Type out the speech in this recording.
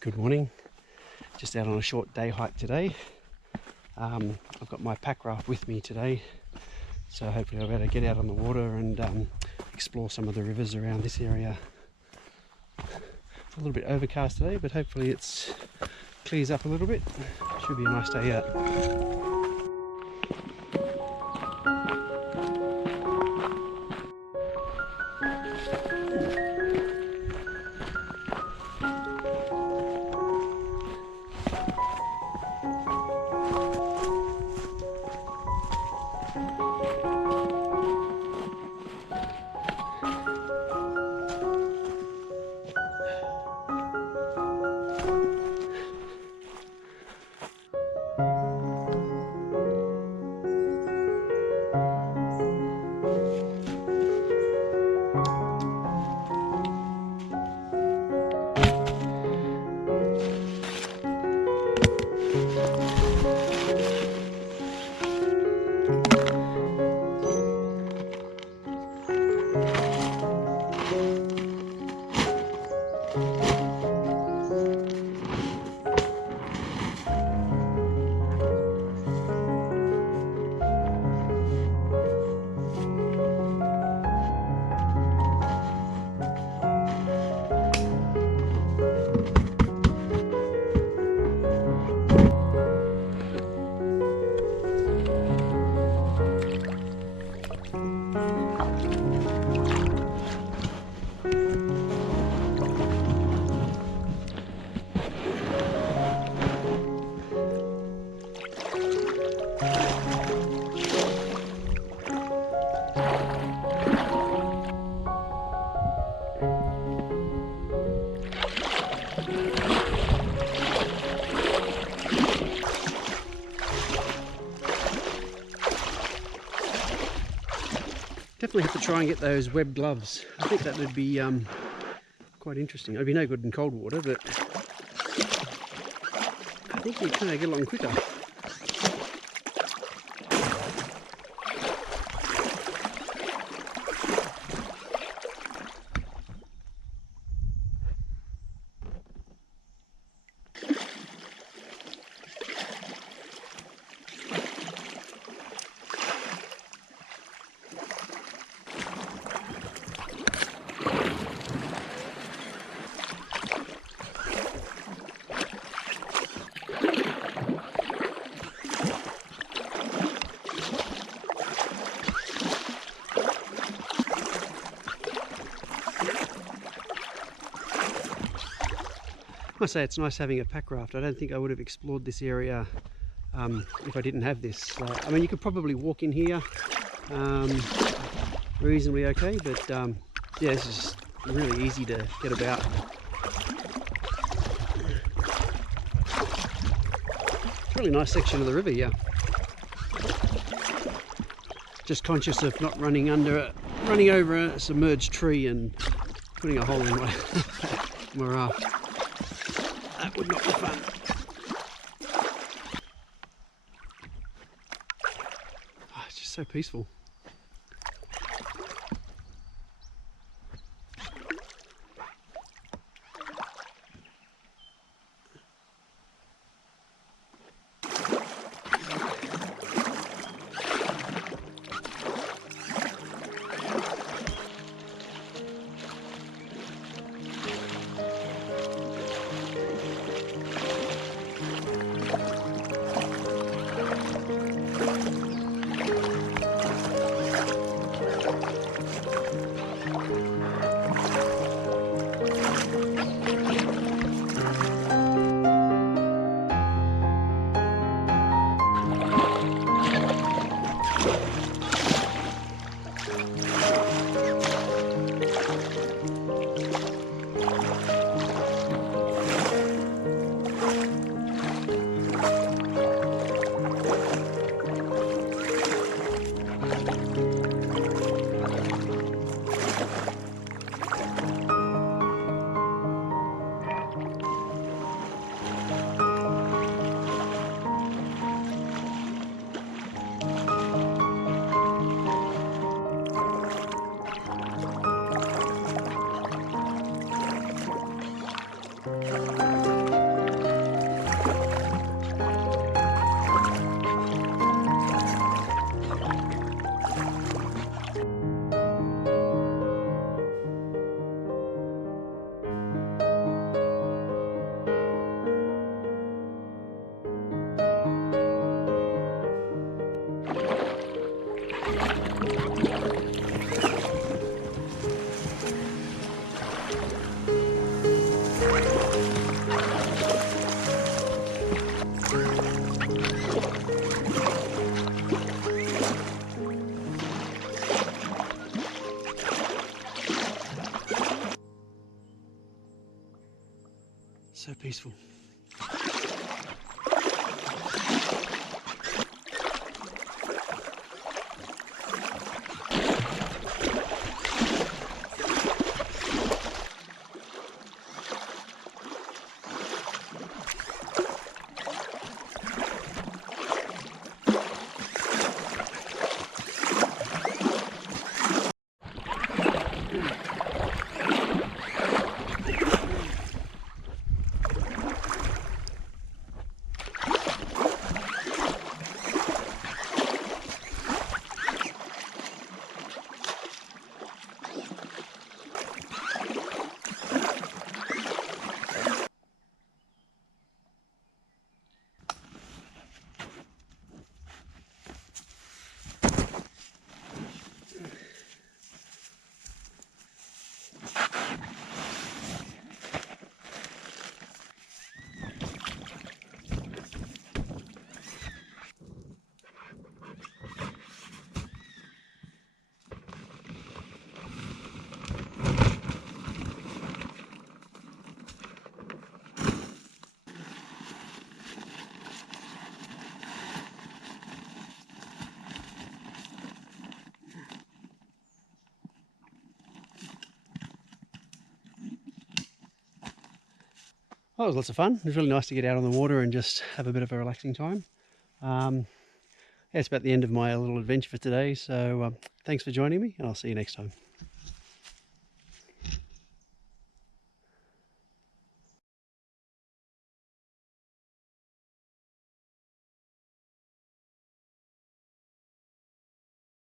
Good morning. Just out on a short day hike today. I've got my pack raft with me today, so hopefully I'll be able to get out on the water and explore some of the rivers around this area. It's a little bit overcast today, but hopefully it clears up a little bit. Should be a nice day out. Definitely have to try and get those web gloves. I think that would be quite interesting. It'd be no good in cold water, but I think you kind of get along quicker. I must say it's nice having a pack raft. I don't think I would have explored this area if I didn't have this. I mean, you could probably walk in here reasonably okay, but yeah, this is just really easy to get about. It's a really nice section of the river, yeah. Just conscious of not running over a submerged tree and putting a hole in my raft. That would not be fun. Oh, it's just so peaceful. so peaceful. Well, it was lots of fun. It was really nice to get out on the water and just have a bit of a relaxing time. Yeah, it's about the end of my little adventure for today, so thanks for joining me, and I'll see you next time.